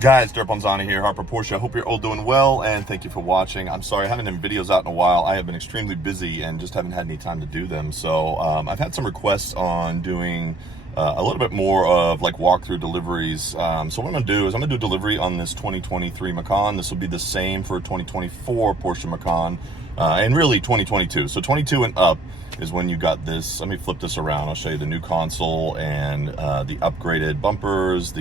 Guys, Dirk Bonzani here, Harper Porsche. I hope you're all doing well, and thank you for watching. I'm sorry I haven't done videos out in a while. I have been extremely busy and just haven't had any time to do them. So I've had some requests on doing a little bit more of like walkthrough deliveries. So what I'm going to do is I'm going to do a delivery on this 2023 Macan. This will be the same for 2024 Porsche Macan and really 2022. So 22 and up is when you got this. Let me flip this around. I'll show you the new console and the upgraded bumpers,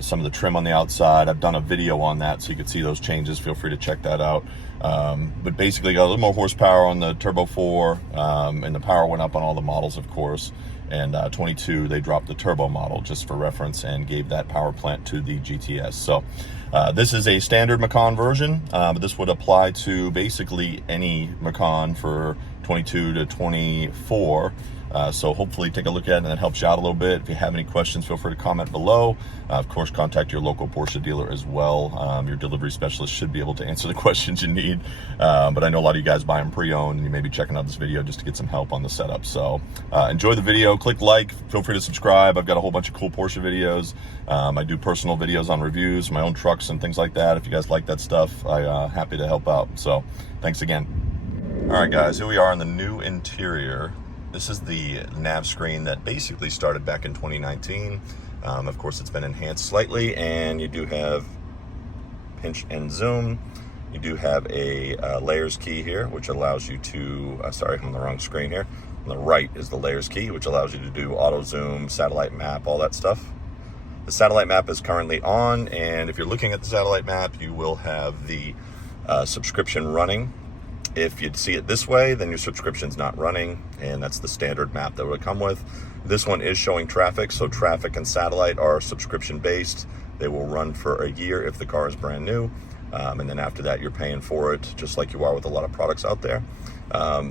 some of the trim on the outside. I've done a video on that so you can see those changes. Feel free to check that out. But basically got a little more horsepower on the Turbo 4 and the power went up on all the models, of course. And 22, they dropped the turbo model just for reference and gave that power plant to the GTS. So this is a standard Macan version, but this would apply to basically any Macan for 22 to 24. So hopefully take a look at it and that helps you out a little bit. If you have any questions, feel free to comment below. Of course, contact your local Porsche dealer as well. Your delivery specialist should be able to answer the questions you need. But I know a lot of you guys buy them pre-owned and you may be checking out this video just to get some help on the setup. So enjoy the video, click like, feel free to subscribe. I've got a whole bunch of cool Porsche videos. I do personal videos on reviews, my own trucks and things like that. If you guys like that stuff, I'm happy to help out. So thanks again. All right, guys, here we are in the new interior. This is the nav screen that basically started back in 2019. Of course, it's been enhanced slightly, and you do have pinch and zoom. You do have a layers key here, which allows you to, sorry, I'm on the wrong screen here. On the right is the layers key, which allows you to do auto zoom, satellite map, all that stuff. The satellite map is currently on, and if you're looking at the satellite map, you will have the subscription running. If you'd see it this way, then your subscription's not running, and that's the standard map that it would come with. This one is showing traffic, so traffic and satellite are subscription-based. They will run for a year if the car is brand new, and then after that, you're paying for it, just like you are with a lot of products out there.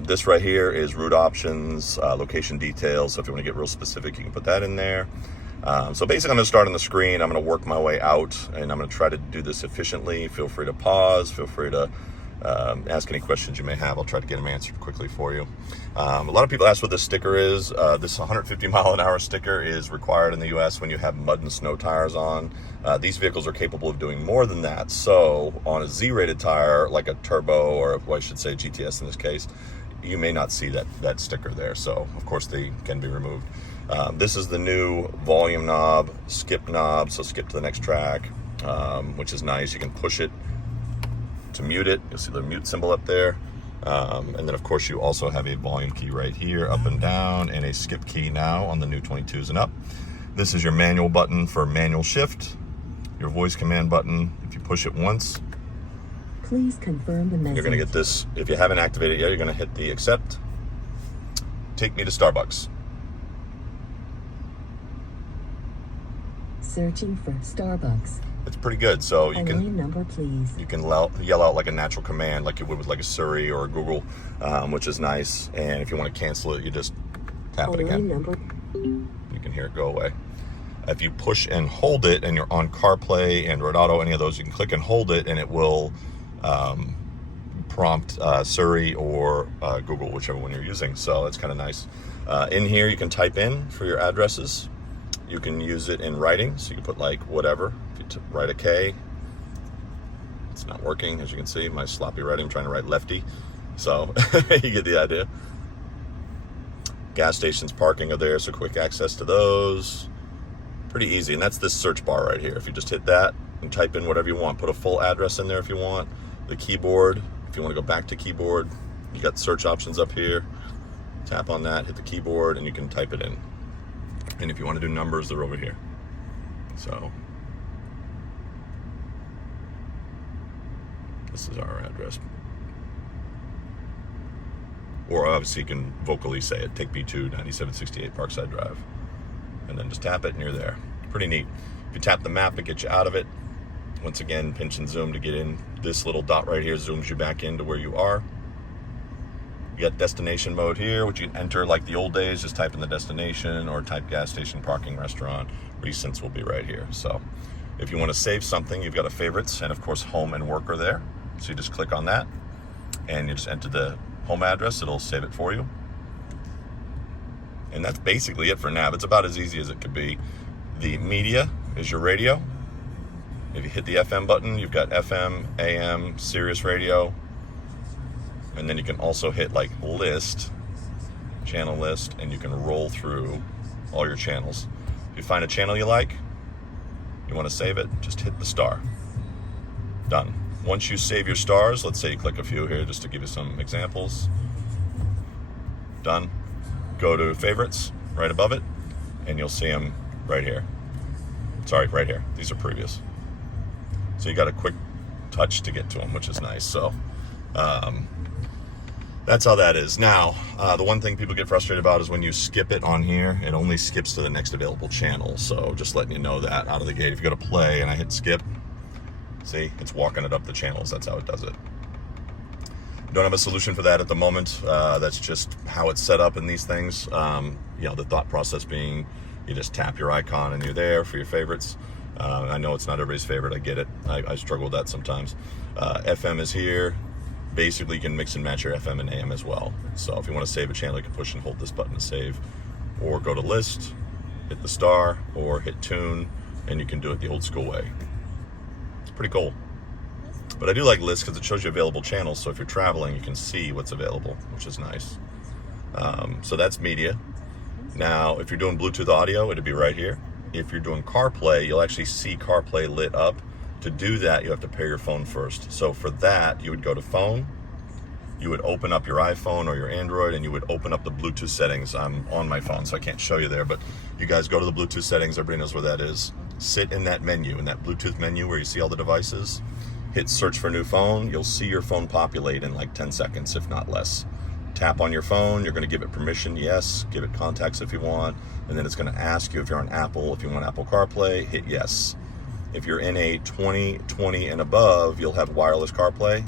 This right here is route options, location details, so if you want to get real specific, you can put that in there. So basically, I'm going to start on the screen. I'm going to work my way out, and I'm going to try to do this efficiently. Feel free to pause. Feel free to ask any questions you may have. I'll try to get them answered quickly for you. A lot of people ask what this sticker is. This 150 mile an hour sticker is required in the US when you have mud and snow tires on. These vehicles are capable of doing more than that. So on a Z-rated tire, like a turbo, or well, I should say GTS in this case, you may not see that sticker there. So of course they can be removed. This is the new volume knob, skip knob. So skip to the next track, which is nice. You can push it to mute it. You'll see the mute symbol up there. And then of course you also have a volume key right here, up and down, and a skip key now on the new 22s and up. This is your manual button for manual shift, your voice command button. If you push it once, please confirm the message. You're gonna get this. If you haven't activated it yet, you're gonna hit the accept. Take me to Starbucks. Searching for Starbucks. It's pretty good. So you can lane number, please. You can yell out like a natural command, like you would with like a Siri or a Google, which is nice. And if you want to cancel it, you just tap it again. Number. You can hear it go away. If you push and hold it, and you're on CarPlay, Android Auto, any of those, you can click and hold it, and it will prompt Siri or Google, whichever one you're using. So it's kind of nice. In here, you can type in for your addresses. You can use it in writing, so you can put like whatever. If you write a K, it's not working, as you can see. My sloppy writing, I'm trying to write lefty. So you get the idea. Gas stations, parking are there, so quick access to those. Pretty easy, and that's this search bar right here. If you just hit that and type in whatever you want, put a full address in there if you want. The keyboard, if you want to go back to keyboard, you got search options up here. Tap on that, hit the keyboard, and you can type it in. And if you want to do numbers, they're over here. So this is our address. Or obviously you can vocally say it. Take me to 9768 Parkside Drive. And then just tap it and you're there. Pretty neat. If you tap the map, it gets you out of it. Once again, pinch and zoom to get in. This little dot right here zooms you back into where you are. You got destination mode here, which you can enter like the old days. Just type in the destination or type gas station, parking, restaurant. Recents will be right here. So if you want to save something, you've got a favorites, and of course home and work are there. So you just click on that and you just enter the home address. It'll save it for you. And that's basically it for nav. It's about as easy as it could be. The media is your radio. If you hit the FM button, you've got FM, AM, Sirius radio, and then you can also hit like list, channel list, and you can roll through all your channels. If you find a channel you like, you want to save it, just hit the star. Done. Once you save your stars, let's say you click a few here just to give you some examples. Done. Go to favorites right above it, and you'll see them right here. Sorry, right here. These are previous. So you got a quick touch to get to them, which is nice. So that's how that is. Now, the one thing people get frustrated about is when you skip it on here, it only skips to the next available channel. So just letting you know that out of the gate. If you go to play and I hit skip, see, it's walking it up the channels. That's how it does it. Don't have a solution for that at the moment. That's just how it's set up in these things. You know, the thought process being you just tap your icon and you're there for your favorites. I know it's not everybody's favorite. I get it. I struggle with that sometimes. FM is here. Basically, you can mix and match your FM and AM as well. So if you want to save a channel, you can push and hold this button to save, or go to list, hit the star, or hit tune, and you can do it the old school way. It's pretty cool. But I do like list because it shows you available channels. So if you're traveling, you can see what's available, which is nice. So that's media. Now, if you're doing Bluetooth audio, it'll be right here. If you're doing CarPlay, you'll actually see CarPlay lit up. To do that, you have to pair your phone first. So for that, you would go to phone, you would open up your iPhone or your Android, and you would open up the Bluetooth settings. I'm on my phone, so I can't show you there, but you guys go to the Bluetooth settings. Everybody knows where that is. Sit in that menu, in that Bluetooth menu where you see all the devices. Hit search for new phone. You'll see your phone populate in like 10 seconds, if not less. Tap on your phone. You're going to give it permission, yes. Give it contacts if you want. And then it's going to ask you if you're on Apple, if you want Apple CarPlay, hit yes. If you're in a 2020 and above, you'll have wireless CarPlay.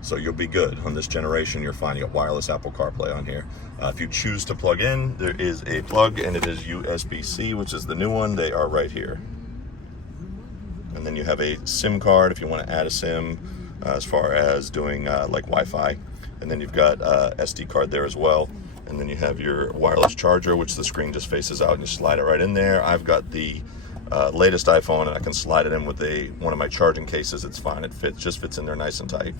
So you'll be good. On this generation, you're fine. You got wireless Apple CarPlay on here. If you choose to plug in, there is a plug, and it is USB-C, which is the new one. They are right here. And then you have a SIM card if you want to add a SIM as far as doing like Wi-Fi. And then you've got SD card there as well. And then you have your wireless charger, which the screen just faces out and you slide it right in there. I've got the latest iPhone, and I can slide it in with one of my charging cases. It's fine. It fits, just fits in there nice and tight.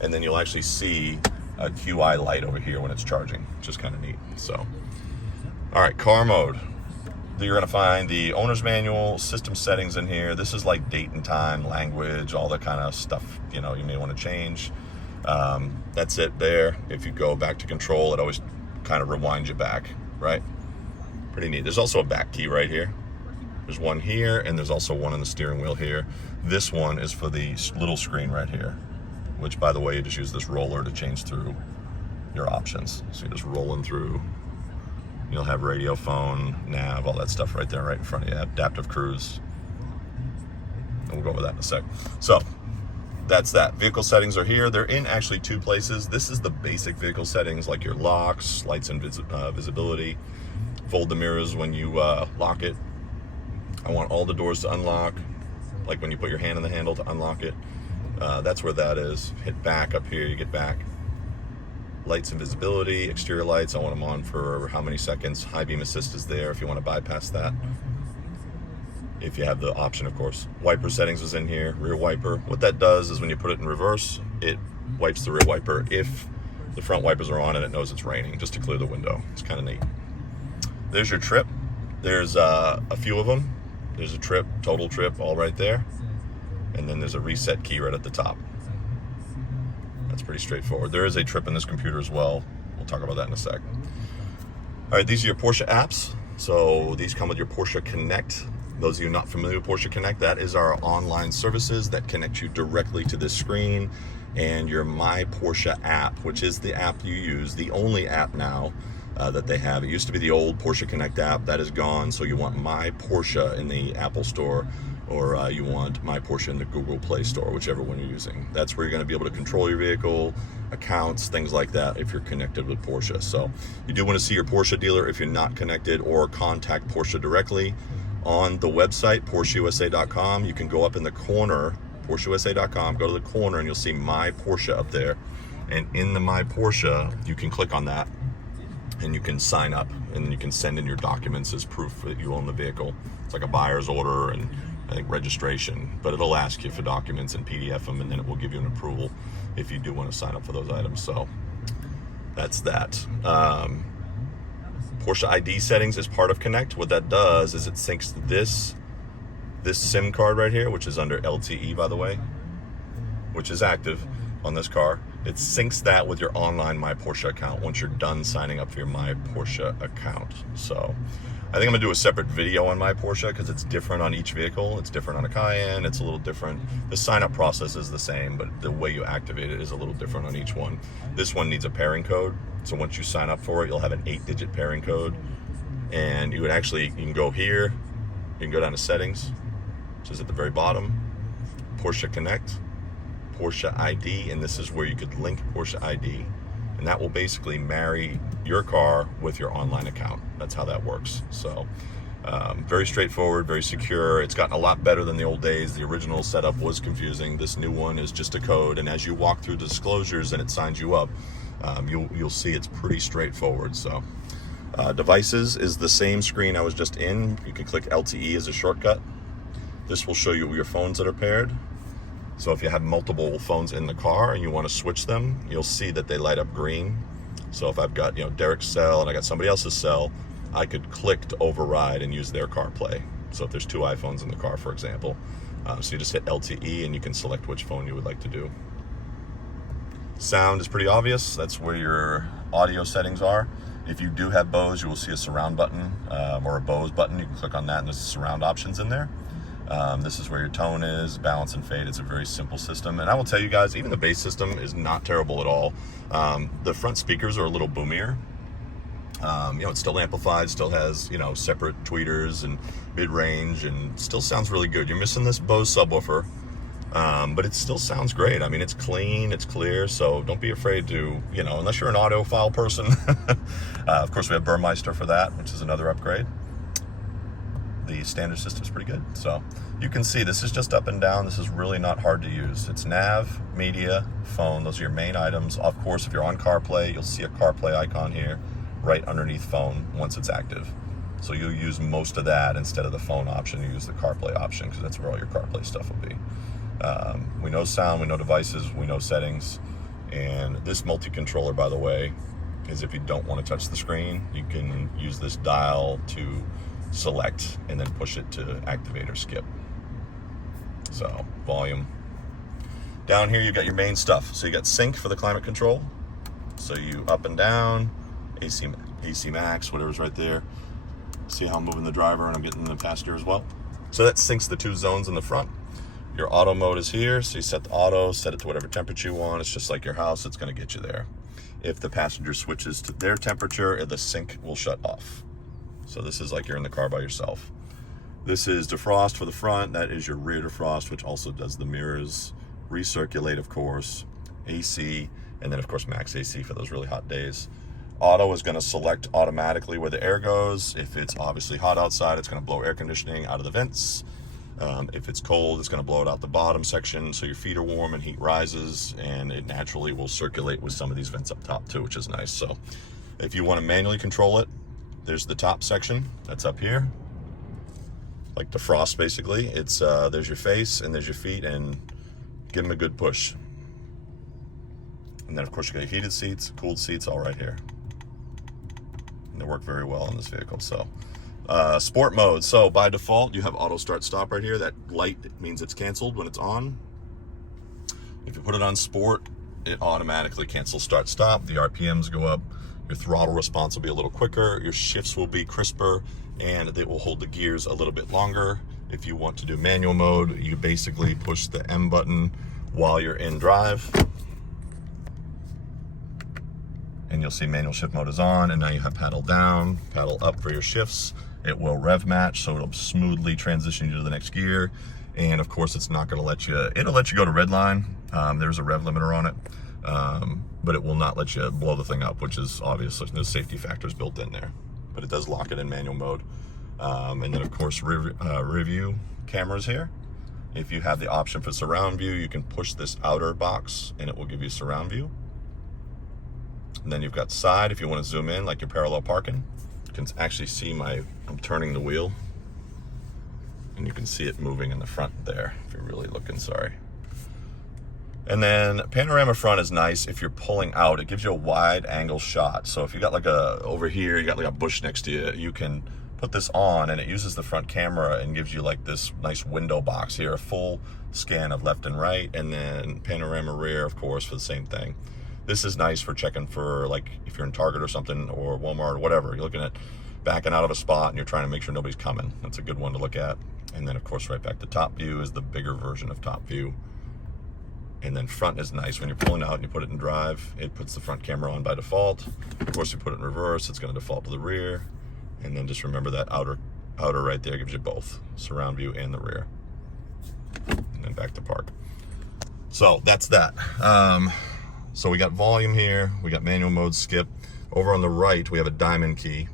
And then you'll actually see a QI light over here when it's charging, which is kind of neat. So, all right, car mode. You're going to find the owner's manual, system settings in here. This is like date and time, language, all that kind of stuff, you know, you may want to change. That's it there. If you go back to control, it always kind of rewinds you back, right? Pretty neat. There's also a back key right here. There's one here, and there's also one on the steering wheel here. This one is for the little screen right here, which, by the way, you just use this roller to change through your options. So you're just rolling through. You'll have radio, phone, nav, all that stuff right there, right in front of you. Adaptive cruise. And we'll go over that in a sec. So that's that. Vehicle settings are here. They're in actually two places. This is the basic vehicle settings, like your locks, lights and visibility. Fold the mirrors when you lock it. I want all the doors to unlock, like when you put your hand on the handle to unlock it. That's where that is. Hit back up here, you get back. Lights and visibility, exterior lights, I want them on for how many seconds. High beam assist is there if you want to bypass that. If you have the option, of course. Wiper settings is in here, rear wiper. What that does is when you put it in reverse, it wipes the rear wiper if the front wipers are on and it knows it's raining, just to clear the window. It's kind of neat. There's your trip. There's a few of them. There's a trip, total trip, all right there. And then there's a reset key right at the top. That's pretty straightforward. There is a trip in this computer as well. We'll talk about that in a sec. All right, these are your Porsche apps. So these come with your Porsche Connect. Those of you not familiar with Porsche Connect, that is our online services that connect you directly to this screen and your My Porsche app, which is the app you use, the only app now that they have. It used to be the old Porsche Connect app. That is gone. So you want My Porsche in the Apple Store, or you want My Porsche in the Google Play Store, whichever one you're using. That's where you're going to be able to control your vehicle, accounts, things like that if you're connected with Porsche. So you do want to see your Porsche dealer if you're not connected, or contact Porsche directly on the website, PorscheUSA.com. You can go up in the corner, PorscheUSA.com, go to the corner, and you'll see My Porsche up there. And in the My Porsche, you can click on that, and you can sign up, and then you can send in your documents as proof that you own the vehicle. It's like a buyer's order, and I think, registration, but it'll ask you for documents and PDF them, and then it will give you an approval if you do want to sign up for those items. So that's that. Porsche ID settings is part of Connect. What that does is it syncs this SIM card right here, which is under LTE, by the way, which is active on this car. It syncs that with your online My Porsche account once you're done signing up for your My Porsche account. So I think I'm gonna do a separate video on My Porsche because it's different on each vehicle. It's different on a Cayenne, it's a little different. The sign up process is the same, but the way you activate it is a little different on each one. This one needs a pairing code. So once you sign up for it, you'll have an 8-digit pairing code. And you can go here, you can go down to settings, which is at the very bottom, Porsche Connect, Porsche ID, and this is where you could link Porsche ID, and that will basically marry your car with your online account. That's how that works. So very straightforward, very secure. It's gotten a lot better than the old days. The original setup was confusing. This new one is just a code, and as you walk through the disclosures and it signs you up, you'll see it's pretty straightforward. So devices is the same screen I was just in. You can click LTE as a shortcut. This will show you your phones that are paired. So if you have multiple phones in the car and you want to switch them, you'll see that they light up green. So if I've got, Derek's cell and I got somebody else's cell, I could click to override and use their CarPlay. So if there's 2 iPhones in the car, for example, so you just hit LTE and you can select which phone you would like to do. Sound is pretty obvious. That's where your audio settings are. If you do have Bose, you will see a surround button or a Bose button. You can click on that and there's surround options in there. This is where your tone is, balance and fade. It's a very simple system. And I will tell you guys, even the bass system is not terrible at all. The front speakers are a little boomier. It's still amplified, still has, separate tweeters and mid-range, and still sounds really good. You're missing this Bose subwoofer, but it still sounds great. I mean, it's clean, it's clear, so don't be afraid to, unless you're an audiophile person. Of course, we have Burmeister for that, which is another upgrade. The standard system is pretty good. So you can see this is just up and down. This is really not hard to use. It's nav, media, phone. Those are your main items. Of course, if you're on CarPlay, you'll see a CarPlay icon here right underneath phone once it's active. So you'll use most of that instead of the phone option. You use the CarPlay option because that's where all your CarPlay stuff will be. We know sound, we know devices, we know settings. And this multi-controller, by the way, is if you don't want to touch the screen, you can use this dial to select and then push it to activate or skip. So volume. Down here you've got your main stuff. So you got sync for the climate control. So you up and down, AC max, whatever's right there. See how I'm moving the driver and I'm getting the passenger as well. So that syncs the 2 zones in the front. Your auto mode is here. So you set the auto, set it to whatever temperature you want. It's just like your house, it's gonna get you there. If the passenger switches to their temperature, the sync will shut off. So this is like you're in the car by yourself. This is defrost for the front. That is your rear defrost, which also does the mirrors. Recirculate, of course. AC, and then of course max AC for those really hot days. Auto is gonna select automatically where the air goes. If it's obviously hot outside, it's gonna blow air conditioning out of the vents. If it's cold, it's gonna blow it out the bottom section, so your feet are warm and heat rises, and it naturally will circulate with some of these vents up top too, which is nice. So if you wanna manually control it, there's the top section that's up here, like defrost basically. It's there's your face and there's your feet, and give them a good push. And then of course you got your heated seats, cooled seats, all right here. And they work very well in this vehicle. So sport mode. So by default you have auto start stop right here. That light means it's canceled when it's on. If you put it on sport, it automatically cancels start stop. The RPMs go up. Your throttle response will be a little quicker, your shifts will be crisper, and it will hold the gears a little bit longer. If you want to do manual mode, you basically push the M button while you're in drive, and you'll see manual shift mode is on, and now you have paddle down, paddle up for your shifts. It will rev match, so it'll smoothly transition you to the next gear. And of course, it's not gonna let you, it'll let you go to red line. There's a rev limiter on it. But it will not let you blow the thing up, which is obviously no safety factors built in there. But it does lock it in manual mode. And then of course rear view cameras here. If you have the option for surround view, you can push this outer box and it will give you surround view. And then you've got side if you want to zoom in, like your parallel parking. You can actually see I'm turning the wheel. and you can see it moving in the front there if you're really looking. Sorry. And then panorama front is nice if you're pulling out. It gives you a wide angle shot. So if you got like over here, you got like a bush next to you, you can put this on and it uses the front camera and gives you like this nice window box here, a full scan of left and right, and then panorama rear, of course, for the same thing. This is nice for checking for, like, if you're in Target or something, or Walmart or whatever, you're looking at backing out of a spot and you're trying to make sure nobody's coming. That's a good one to look at. And then of course right back to top view is the bigger version of top view. And then front is nice when you're pulling out and you put it in drive, it puts the front camera on by default. Of course, you put it in reverse, it's going to default to the rear. And then just remember that outer right there gives you both surround view and the rear. And then back to park. So that's that. So we got volume here, we got manual mode skip. Over on the right, we have a diamond key.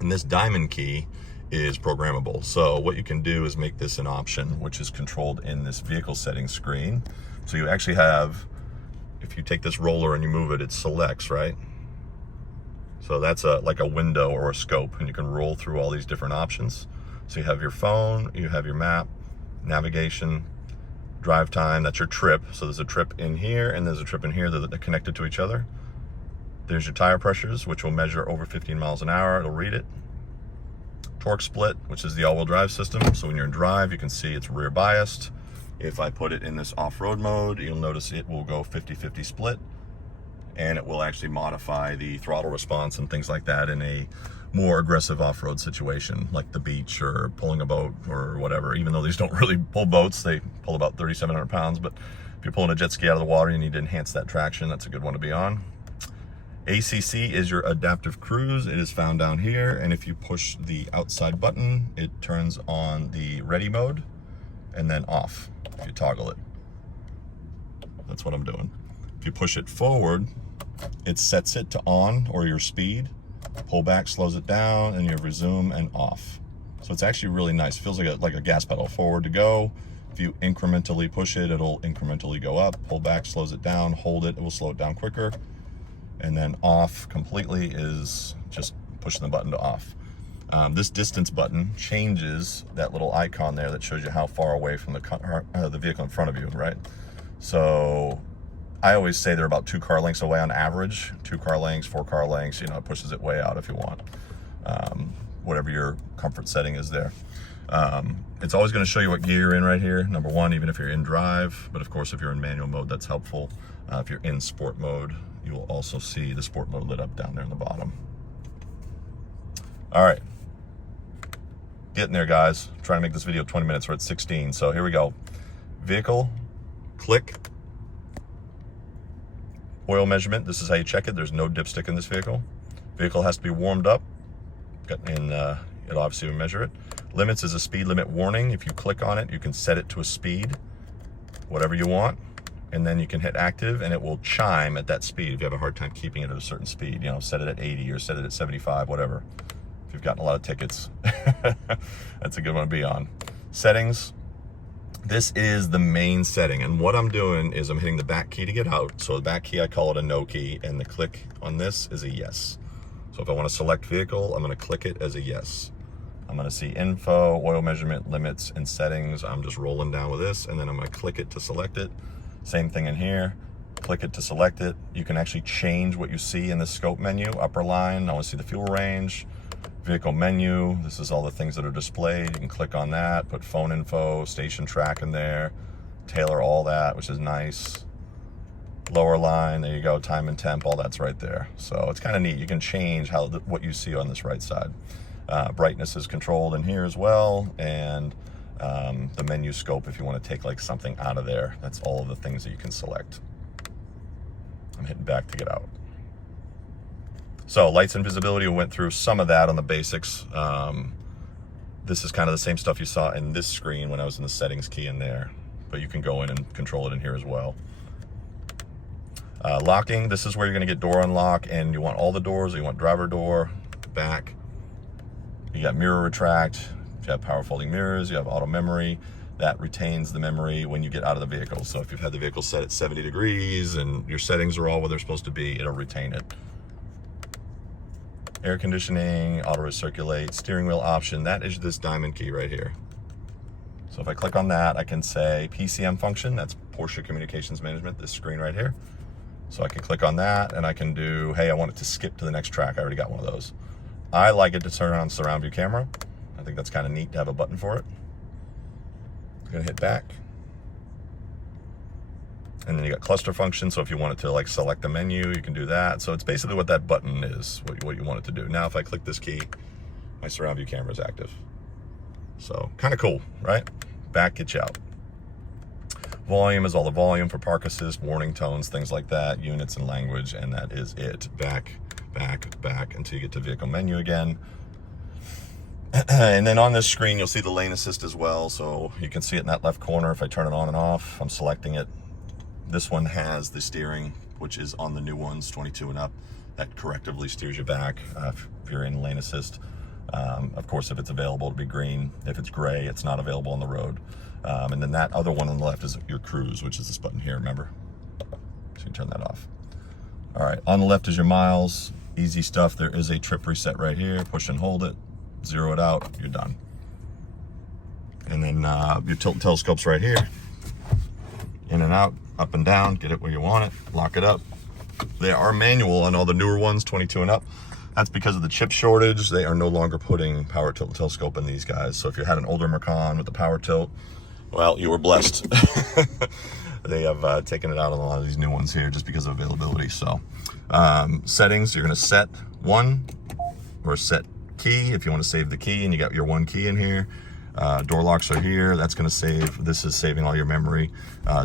And this diamond key is programmable. So what you can do is make this an option, which is controlled in this vehicle settings screen. So you actually have, if you take this roller and you move it, it selects, right? So that's like a window or a scope, and you can roll through all these different options. So you have your phone, you have your map, navigation, drive time, that's your trip. So there's a trip in here and there's a trip in here that are connected to each other. There's your tire pressures, which will measure over 15 miles an hour. It'll read it. Torque split, which is the all-wheel drive system. So when you're in drive, you can see it's rear biased. If I put it in this off-road mode, you'll notice it will go 50-50 split, and it will actually modify the throttle response and things like that in a more aggressive off-road situation, like the beach or pulling a boat or whatever. Even though these don't really pull boats, they pull about 3,700 pounds. But if you're pulling a jet ski out of the water, you need to enhance that traction. That's a good one to be on. ACC is your adaptive cruise. It is found down here, and if you push the outside button, it turns on the ready mode and then off if you toggle it. That's what I'm doing. If you push it forward, it sets it to on or your speed. Pull back slows it down, and you resume and off. So it's actually really nice. It feels like a gas pedal. Forward to go. If you incrementally push it, it'll incrementally go up. Pull back slows it down. Hold it, it will slow it down quicker. And then off completely is just pushing the button to off. This distance button changes that little icon there that shows you how far away from the vehicle in front of you, right? So I always say they're about 2 car lengths away on average. 2 car lengths, 4 car lengths, it pushes it way out if you want. Whatever your comfort setting is there. It's always going to show you what gear you're in right here. Number 1, even if you're in drive, but of course if you're in manual mode, that's helpful. If you're in sport mode, you will also see the sport mode lit up down there in the bottom. All right, getting there, guys. I'm trying to make this video 20 minutes. We're at 16, so here we go. Vehicle, click, oil measurement. This is how you check it. There's no dipstick in this vehicle. Vehicle has to be warmed up, and it'll obviously measure it. Limits is a speed limit warning. If you click on it, you can set it to a speed, whatever you want. And then you can hit active and it will chime at that speed. If you have a hard time keeping it at a certain speed, set it at 80 or set it at 75, whatever. If you've gotten a lot of tickets, that's a good one to be on. Settings, this is the main setting. And what I'm doing is I'm hitting the back key to get out. So the back key, I call it a no key, and the click on this is a yes. So if I want to select vehicle, I'm going to click it as a yes. I'm going to see info, oil measurement, limits, and settings. I'm just rolling down with this, and then I'm going to click it to select it. Same thing in here, click it to select it. You can actually change what you see in the scope menu. Upper line, I want to see the fuel range. Vehicle menu, this is all the things that are displayed. You can click on that, put phone info, station track in there, tailor all that, which is nice. Lower line, there you go, time and temp, all that's right there. So it's kind of neat. You can change what you see on this right side. Brightness is controlled in here as well, and the menu scope if you want to take like something out of there. That's all of the things that you can select. I'm hitting back to get out. So lights and visibility, we went through some of that on the basics. This is kind of the same stuff you saw in this screen when I was in the settings key in there, but you can go in and control it in here as well. Locking, this is where you're going to get door unlock, and you want all the doors. You want driver door, back. You got mirror retract. If you have power folding mirrors, you have auto memory. That retains the memory when you get out of the vehicle. So if you've had the vehicle set at 70 degrees and your settings are all where they're supposed to be, it'll retain it. Air conditioning, auto recirculate, steering wheel option. That is this diamond key right here. So if I click on that, I can say PCM function, that's Porsche Communications Management, this screen right here. So I can click on that and I can do, hey, I want it to skip to the next track. I already got one of those. I like it to turn on surround view camera. I think that's kind of neat to have a button for it. I'm gonna hit back. And then you got cluster function. So if you want it to like select the menu, you can do that. So it's basically what that button is, what you want it to do. Now, if I click this key, my surround view camera is active. So kind of cool, right? Back gets you out. Volume is all the volume for park assist, warning tones, things like that, units and language, and that is it. Back, back, back until you get to vehicle menu again. And then on this screen, you'll see the lane assist as well. So you can see it in that left corner. If I turn it on and off, I'm selecting it. This one has the steering, which is on the new ones, 22 and up. That correctively steers you back if you're in lane assist. Of course, if it's available, it'll be green. If it's gray, it's not available on the road. And then that other one on the left is your cruise, which is this button here, remember? So you can turn that off. All right, on the left is your miles. Easy stuff. There is a trip reset right here. Push and hold it, zero it out, you're done. And then your tilt and telescope's right here. In and out, up and down, get it where you want it, lock it up. They are manual on all the newer ones, 22 and up. That's because of the chip shortage. They are no longer putting power tilt and telescope in these guys. So if you had an older Macan with the power tilt, well, you were blessed. They have taken it out on a lot of these new ones here just because of availability. So settings, you're gonna set one or set key if you want to save the key, and you got your one key in here. Door locks are here. That's going to save, this is saving all your memory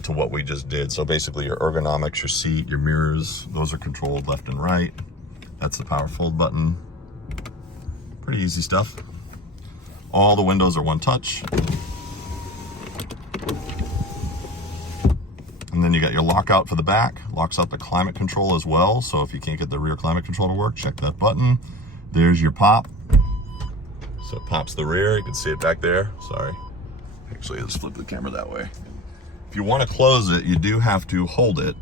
to what we just did. So basically your ergonomics, your seat, your mirrors, those are controlled left and right. That's the power fold button. Pretty easy stuff. All the windows are one touch. And then you got your lockout for the back, locks out the climate control as well. So if you can't get the rear climate control to work, check that button. There's your pop. So it pops the rear, you can see it back there. Sorry. Actually, let's flip the camera that way. If you want to close it, you do have to hold it.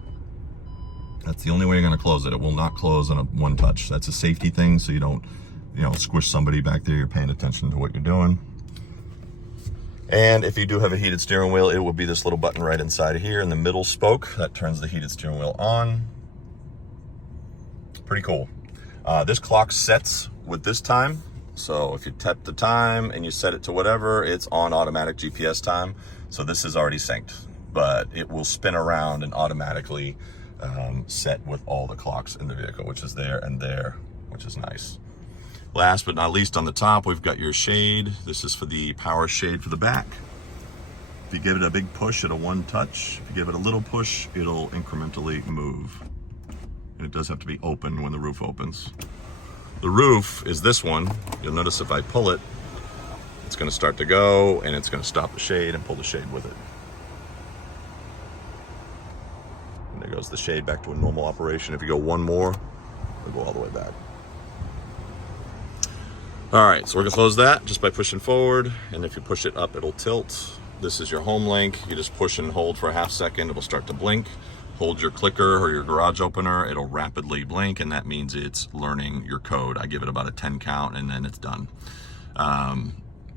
That's the only way you're going to close it. It will not close on a one touch. That's a safety thing, so you don't, squish somebody back there. You're paying attention to what you're doing. And if you do have a heated steering wheel, it will be this little button right inside of here in the middle spoke that turns the heated steering wheel on. Pretty cool. This clock sets with this time. So if you tap the time and you set it to whatever, it's on automatic GPS time. So this is already synced, but it will spin around and automatically set with all the clocks in the vehicle, which is there and there, which is nice. Last but not least, on the top, we've got your shade. This is for the power shade for the back. If you give it a big push, it'll one touch. If you give it a little push, it'll incrementally move. And it does have to be open when the roof opens. The roof is this one. You'll notice if I pull it, it's going to start to go, and it's going to stop the shade and pull the shade with it. And there goes the shade back to a normal operation. If you go one more, it'll go all the way back. All right, so we're gonna close that just by pushing forward, and if you push it up, it'll tilt. This is your home link. You just push and hold for a half second, it'll start to blink. Hold your clicker or your garage opener, it'll rapidly blink, and that means it's learning your code. I give it about a 10 count, and then it's done.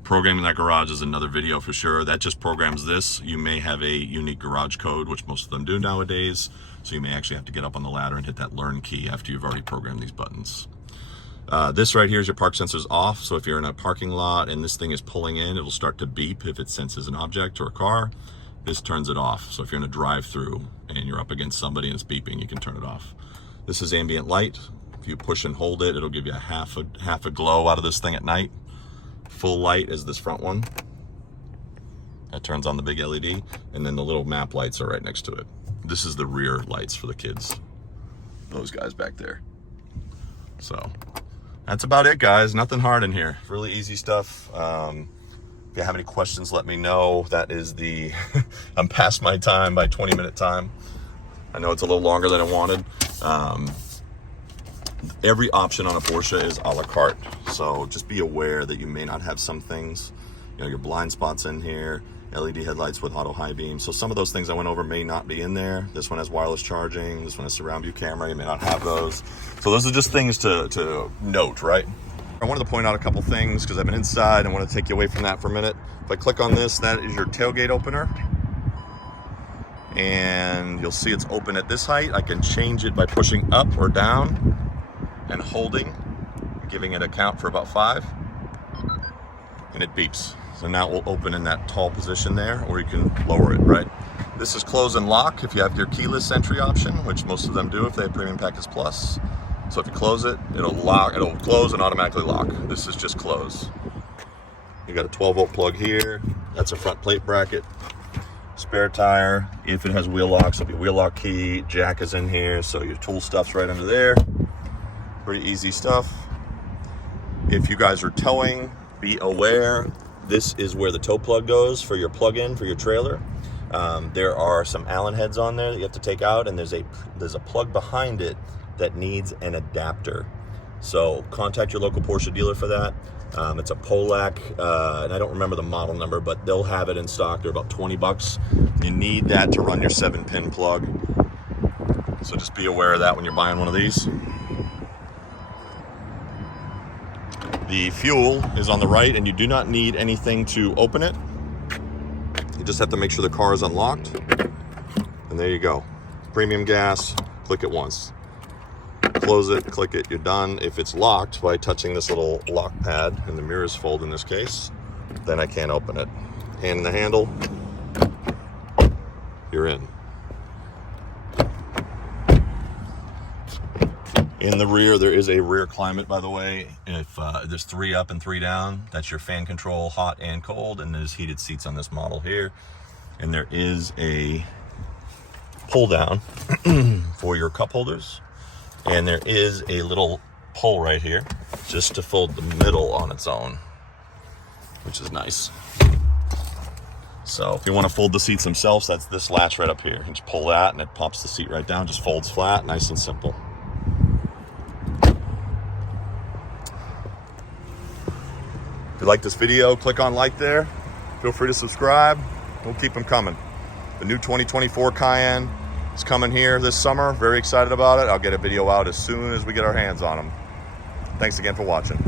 Programming that garage is another video for sure. That just programs this. You may have a unique garage code, which most of them do nowadays, so you may actually have to get up on the ladder and hit that learn key after you've already programmed these buttons. This right here is your park sensors off. So if you're in a parking lot and this thing is pulling in, it'll start to beep if it senses an object or a car. This turns it off. So if you're in a drive-through and you're up against somebody and it's beeping, you can turn it off. This is ambient light. If you push and hold it, it'll give you a half a glow out of this thing at night. Full light is this front one. That turns on the big LED, and then the little map lights are right next to it. This is the rear lights for the kids. Those guys back there. So that's about it, guys. Nothing hard in here. Really easy stuff. If you have any questions, let me know. That is the, I'm past my time by 20-minute time. I know it's a little longer than I wanted. Every option on a Porsche is a la carte. So just be aware that you may not have some things, your blind spots in here, LED headlights with auto high beam. So some of those things I went over may not be in there. This one has wireless charging. This one has surround view camera. You may not have those. So those are just things to note, right? I wanted to point out a couple things because I've been inside and want to take you away from that for a minute. If I click on this, that is your tailgate opener. And you'll see it's open at this height. I can change it by pushing up or down and holding, giving it a count for about 5. And it beeps. So now it will open in that tall position there, or you can lower it, right? This is close and lock if you have your keyless entry option, which most of them do if they have Premium Package Plus. So if you close it, it'll close and automatically lock. This is just close. You got a 12-volt plug here. That's a front plate bracket. Spare tire. If it has wheel locks, there'll be a wheel lock key. Jack is in here, so your tool stuff's right under there. Pretty easy stuff. If you guys are towing, be aware, this is where the tow plug goes for your plug-in for your trailer. There are some Allen heads on there that you have to take out, and there's a plug behind it that needs an adapter. So contact your local Porsche dealer for that. It's a Polac, and I don't remember the model number, but they'll have it in stock. They're about 20 bucks. You need that to run your 7-pin plug. So just be aware of that when you're buying one of these. The fuel is on the right, and you do not need anything to open it. You just have to make sure the car is unlocked. And there you go. Premium gas, click it once. Close it, click it, you're done. If it's locked by touching this little lock pad, and the mirrors fold in this case, then I can't open it. Hand in the handle, you're in. In the rear, there is a rear climate, by the way. If there's 3 up and 3 down, that's your fan control, hot and cold, and there's heated seats on this model here. And there is a pull down for your cup holders. And there is a little pull right here just to fold the middle on its own, which is nice. So if you want to fold the seats themselves, that's this latch right up here. You just pull that and it pops the seat right down, just folds flat, nice and simple. If you like this video, click on like there. Feel free to subscribe. We'll keep them coming. The new 2024 Cayenne is coming here this summer. Very excited about it. I'll get a video out as soon as we get our hands on them. Thanks again for watching.